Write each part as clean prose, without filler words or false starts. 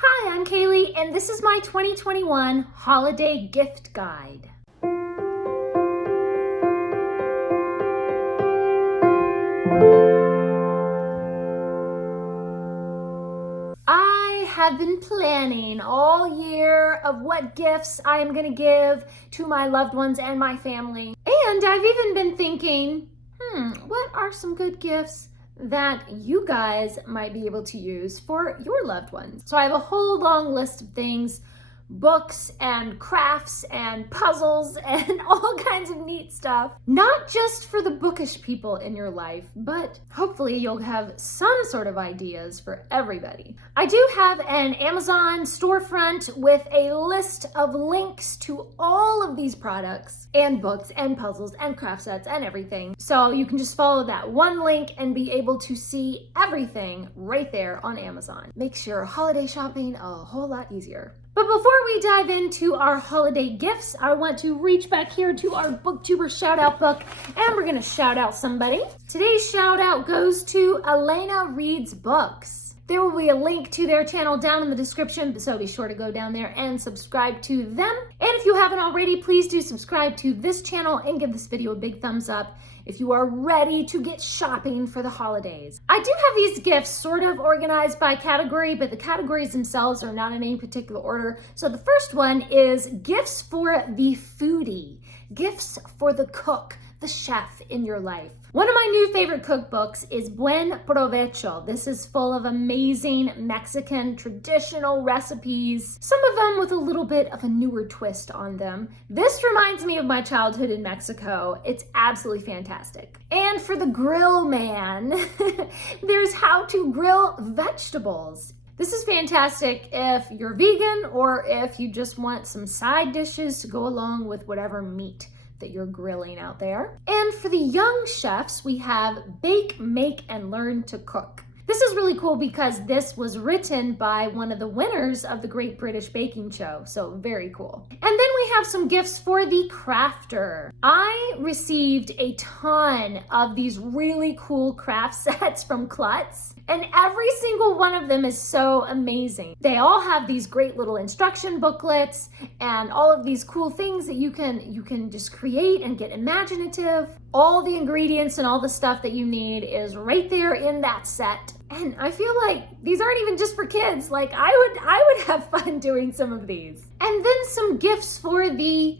Hi, I'm Kaylee, and this is my 2021 Holiday Gift Guide. I have been planning all year of what gifts I am going to give to my loved ones and my family. And I've even been thinking, what are some good gifts that you guys might be able to use for your loved ones? So I have a whole long list of things, books and crafts and puzzles and all kinds of neat stuff, not just for the bookish people in your life, but hopefully you'll have some sort of ideas for everybody. I do have an Amazon storefront with a list of links to all of these products and books and puzzles and craft sets and everything. So you can just follow that one link and be able to see everything right there on Amazon. Makes your holiday shopping a whole lot easier. But before we dive into our holiday gifts, I want to reach back here to our booktuber shout out book, and we're gonna shout out somebody. Today's shout out goes to Elena Reads Books. There will be a link to their channel down in the description, so be sure to go down there and subscribe to them. And if you haven't already, please do subscribe to this channel and give this video a big thumbs up if you are ready to get shopping for the holidays. I do have these gifts sort of organized by category, but the categories themselves are not in any particular order. So the first one is gifts for the foodie, gifts for the cook, the chef in your life. One of my new favorite cookbooks is Buen Provecho. This is full of amazing Mexican traditional recipes, some of them with a little bit of a newer twist on them. This reminds me of my childhood in Mexico. It's absolutely fantastic. And for the grill man, there's How to Grill Vegetables. This is fantastic if you're vegan or if you just want some side dishes to go along with whatever meat that you're grilling out there. And for the young chefs, we have Bake, Make, and Learn to Cook. This is really cool because this was written by one of the winners of the Great British Baking Show, so very cool. And then we have some gifts for the crafter. I received a ton of these really cool craft sets from Klutz, and every single one of them is so amazing. They all have these great little instruction booklets and all of these cool things that you can just create and get imaginative. All the ingredients and all the stuff that you need is right there in that set. And I feel like these aren't even just for kids. Like I would have fun doing some of these. And then some gifts for the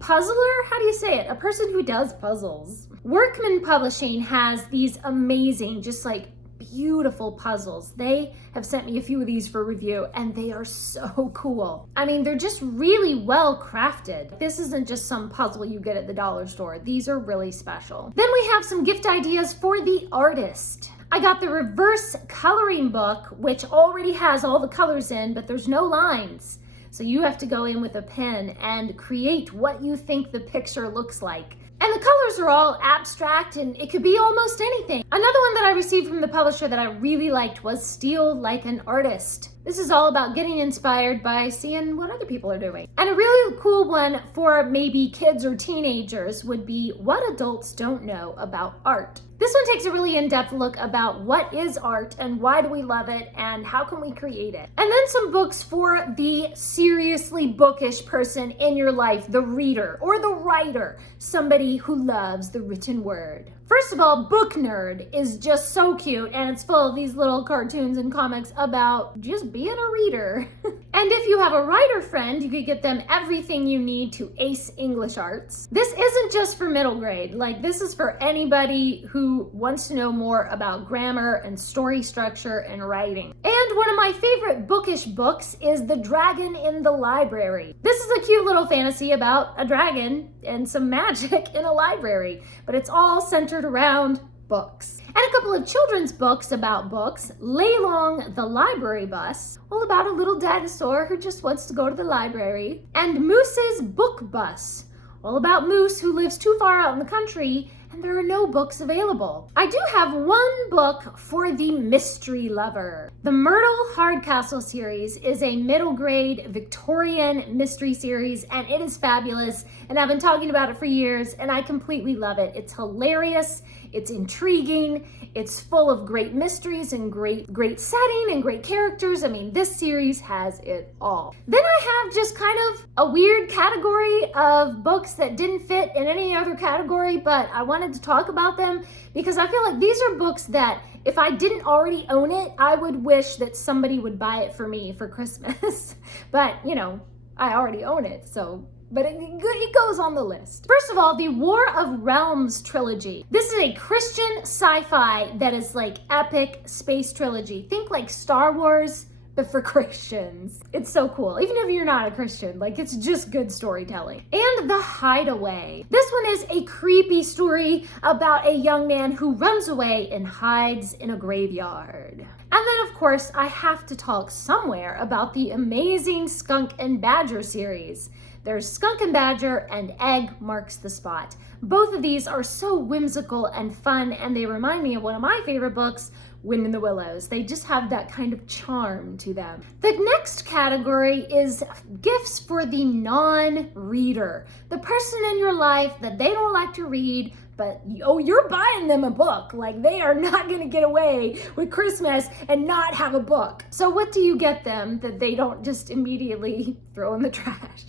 puzzler, how do you say it? A person who does puzzles. Workman Publishing has these amazing, just like beautiful puzzles. They have sent me a few of these for review and they are so cool. I mean, they're just really well crafted. This isn't just some puzzle you get at the dollar store. These are really special. Then we have some gift ideas for the artist. I got the reverse coloring book, which already has all the colors in, but there's no lines. So you have to go in with a pen and create what you think the picture looks like. And the colors are all abstract and it could be almost anything. Another one that I received from the publisher that I really liked was Steal Like an Artist. This is all about getting inspired by seeing what other people are doing. And a really cool one for maybe kids or teenagers would be What Adults Don't Know About Art. This one takes a really in-depth look about what is art and why do we love it and how can we create it. And then some books for the seriously bookish person in your life, the reader or the writer, somebody who loves the written word. First of all, Book Nerd is just so cute and it's full of these little cartoons and comics about just being a reader. And if you have a writer friend, you could get them everything you need to ace English arts. This isn't just for middle grade, like this is for anybody who wants to know more about grammar and story structure and writing. And one of my favorite bookish books is The Dragon in the Library. This is a cute little fantasy about a dragon and some magic in a library, but it's all centered around books. And a couple of children's books about books, Leilong the Library Bus, all about a little dinosaur who just wants to go to the library, and Moose's Book Bus, all about Moose who lives too far out in the country and there are no books available. I do have one book for the mystery lover. The Myrtle Hardcastle series is a middle grade Victorian mystery series, and it is fabulous, and I've been talking about it for years, and I completely love it. It's hilarious, it's intriguing, it's full of great mysteries and great setting and great characters. I mean, this series has it all. Then I have just kind of a weird category of books that didn't fit in any other category, but I wanted to talk about them because I feel like these are books that if I didn't already own it, I would wish that somebody would buy it for me for Christmas. But, you know, I already own it, so but it goes on the list. First of all, the War of Realms trilogy. This is a Christian sci-fi that is like epic space trilogy. Think like Star Wars, but for Christians. It's so cool. Even if you're not a Christian, like it's just good storytelling. And The Hideaway. This one is a creepy story about a young man who runs away and hides in a graveyard. And then, of course, I have to talk somewhere about the amazing Skunk and Badger series. There's Skunk and Badger and Egg Marks the Spot. Both of these are so whimsical and fun, and they remind me of one of my favorite books, Wind in the Willows. They just have that kind of charm to them. The next category is gifts for the non-reader. The person in your life that they don't like to read, but oh, you're buying them a book. Like they are not gonna get away with Christmas and not have a book. So what do you get them that they don't just immediately throw in the trash?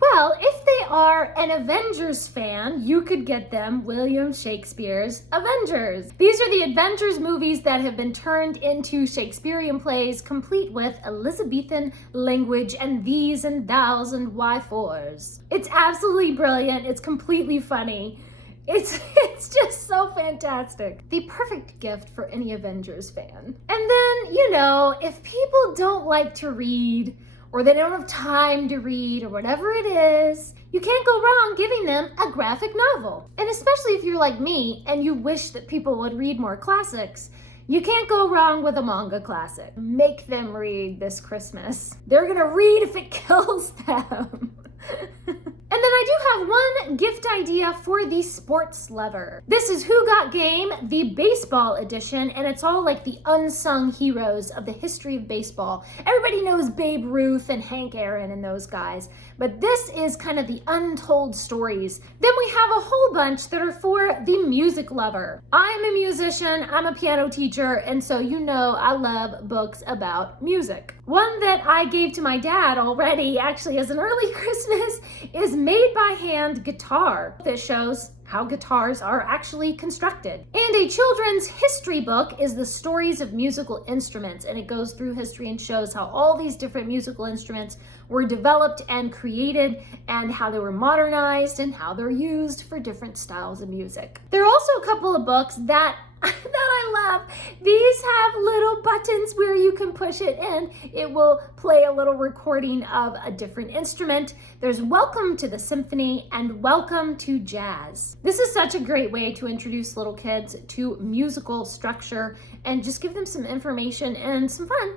Well, if they are an Avengers fan, you could get them William Shakespeare's Avengers. These are the Avengers movies that have been turned into Shakespearean plays, complete with Elizabethan language and these and thous and why-fors. It's absolutely brilliant. It's completely funny. It's just so fantastic. The perfect gift for any Avengers fan. And then, you know, if people don't like to read, or they don't have time to read, or whatever it is, you can't go wrong giving them a graphic novel. And especially if you're like me and you wish that people would read more classics, you can't go wrong with a manga classic. Make them read this Christmas. They're gonna read if it kills them. And then I do have one gift idea for the sports lover. This is Who Got Game, the baseball edition, and it's all like the unsung heroes of the history of baseball. Everybody knows Babe Ruth and Hank Aaron and those guys, but this is kind of the untold stories. Then we have a whole bunch that are for the music lover. I'm a musician, I'm a piano teacher, and so you know I love books about music. One that I gave to my dad already, actually as an early Christmas, is Made by Hand Guitar that shows how guitars are actually constructed. And a children's history book is The Stories of Musical Instruments, and it goes through history and shows how all these different musical instruments were developed and created and how they were modernized and how they're used for different styles of music. There are also a couple of books that I love. These have little buttons where you can push it and it will play a little recording of a different instrument. There's Welcome to the Symphony and Welcome to Jazz. This is such a great way to introduce little kids to musical structure and just give them some information and some fun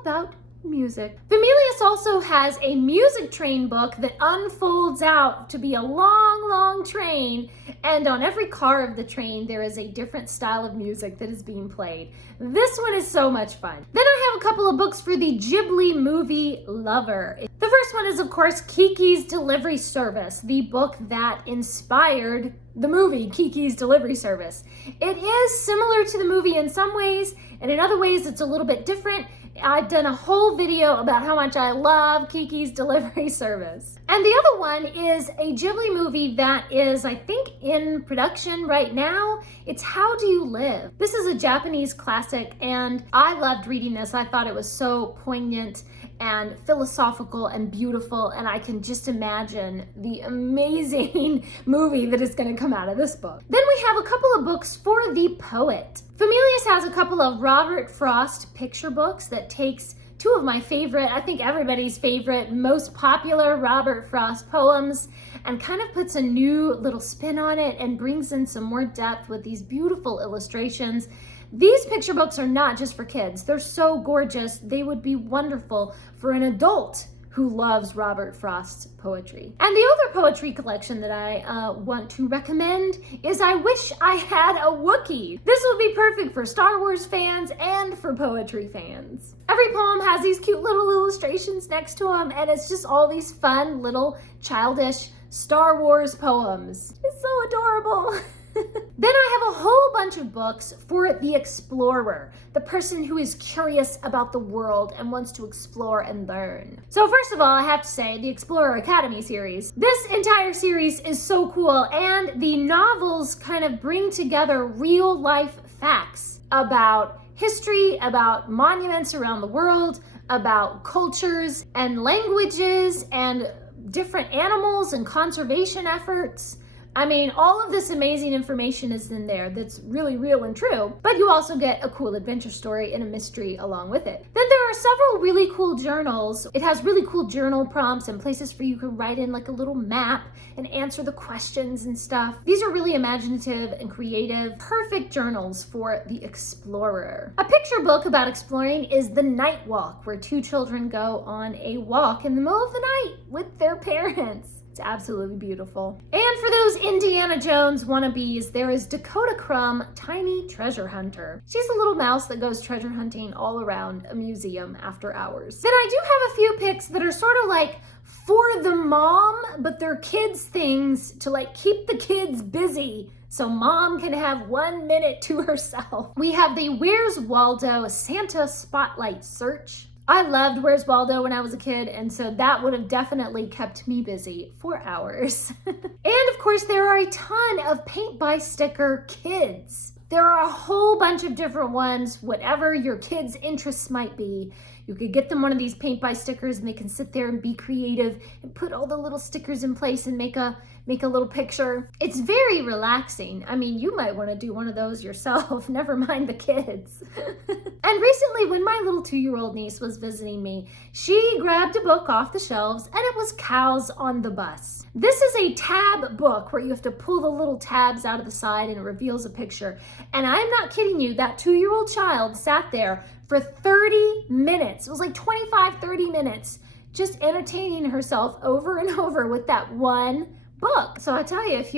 about music. Familius also has a music train book that unfolds out to be a long train, and on every car of the train there is a different style of music that is being played. This one is so much fun. Then I have a couple of books for the Ghibli movie lover. The first one is, of course, Kiki's Delivery Service, the book that inspired the movie Kiki's Delivery Service. It is similar to the movie in some ways, and in other ways it's a little bit different. I've done a whole video about how much I love Kiki's Delivery Service. And the other one is a Ghibli movie that is, I think, in production right now. It's How Do You Live? This is a Japanese classic, and I loved reading this. I thought it was so poignant and philosophical and beautiful, and I can just imagine the amazing movie that is going to come out of this book. Then we have a couple of books for the poet. Familius has a couple of Robert Frost picture books that takes two of my favorite, I think everybody's favorite, most popular Robert Frost poems and kind of puts a new little spin on it and brings in some more depth with these beautiful illustrations. These picture books are not just for kids. They're so gorgeous. They would be wonderful for an adult who loves Robert Frost's poetry. And the other poetry collection that I want to recommend is I Wish I Had a Wookiee. This would be perfect for Star Wars fans and for poetry fans. Every poem has these cute little illustrations next to them, and it's just all these fun little childish Star Wars poems. It's so adorable. Then I have a whole bunch of books for the explorer, the person who is curious about the world and wants to explore and learn. So first of all, I have to say the Explorer Academy series. This entire series is so cool, and the novels kind of bring together real life facts about history, about monuments around the world, about cultures and languages and different animals and conservation efforts. I mean, all of this amazing information is in there that's really real and true, but you also get a cool adventure story and a mystery along with it. Then there are several really cool journals. It has really cool journal prompts and places for you to write in like a little map and answer the questions and stuff. These are really imaginative and creative, perfect journals for the explorer. A picture book about exploring is The Night Walk, where two children go on a walk in the middle of the night with their parents. It's absolutely beautiful. And for those Indiana Jones wannabes, there is Dakota Crumb, Tiny Treasure Hunter. She's a little mouse that goes treasure hunting all around a museum after hours. Then I do have a few picks that are sort of like for the mom, but they're kids things to like keep the kids busy so mom can have 1 minute to herself. We have the Where's Waldo Santa Spotlight Search. I loved Where's Waldo when I was a kid, and so that would have definitely kept me busy for hours. And of course, there are a ton of paint by sticker kids. There are a whole bunch of different ones, whatever your kids' interests might be. You could get them one of these paint by stickers and they can sit there and be creative and put all the little stickers in place and make a little picture. It's very relaxing. I mean, you might want to do one of those yourself, never mind the kids. And recently, when my little 2-year-old niece was visiting me, she grabbed a book off the shelves and it was Cows on the Bus. This is a tab book where you have to pull the little tabs out of the side and it reveals a picture. And I'm not kidding you, that 2-year-old child sat there for 30 minutes. It was like 25, 30 minutes just entertaining herself over and over with that one book. So I tell you, if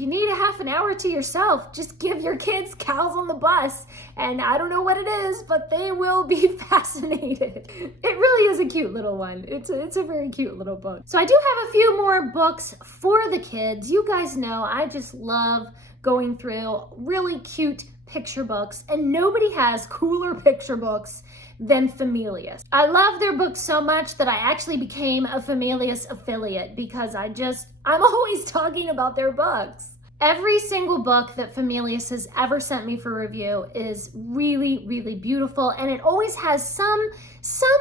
you need a half an hour to yourself, just give your kids Cows on the Bus. And I don't know what it is, but they will be fascinated. It really is a cute little one. It's a very cute little book. So I do have a few more books for the kids. You guys know I just love going through really cute picture books, and nobody has cooler picture books than Familius. I love their books so much that I actually became a Familius affiliate because I'm always talking about their books. Every single book that Familius has ever sent me for review is really, really beautiful, and it always has some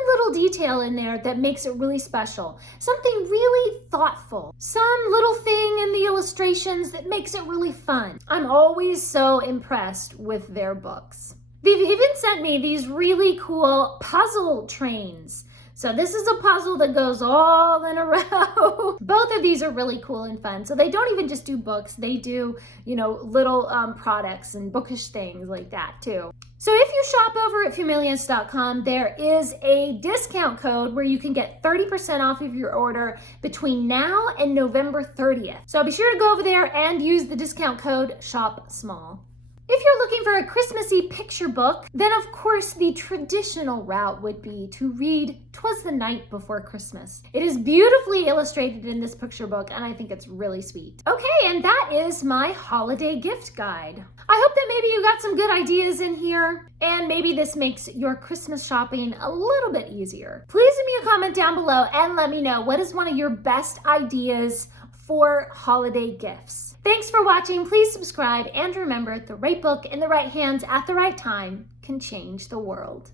little detail in there that makes it really special. Something really thoughtful. Some little thing in the illustrations that makes it really fun. I'm always so impressed with their books. They've even sent me these really cool puzzle trains. So this is a puzzle that goes all in a row. Both of these are really cool and fun. So they don't even just do books, they do, little products and bookish things like that too. So if you shop over at Familius.com, there is a discount code where you can get 30% off of your order between now and November 30th. So be sure to go over there and use the discount code SHOPSMALL. If you're looking for a Christmassy picture book, then of course the traditional route would be to read 'Twas the Night Before Christmas. It is beautifully illustrated in this picture book, and I think it's really sweet. Okay, and that is my holiday gift guide. I hope that maybe you got some good ideas in here, and maybe this makes your Christmas shopping a little bit easier. Please leave me a comment down below and let me know what is one of your best ideas for holiday gifts. Thanks for watching. Please subscribe, and remember, the right book in the right hands at the right time can change the world.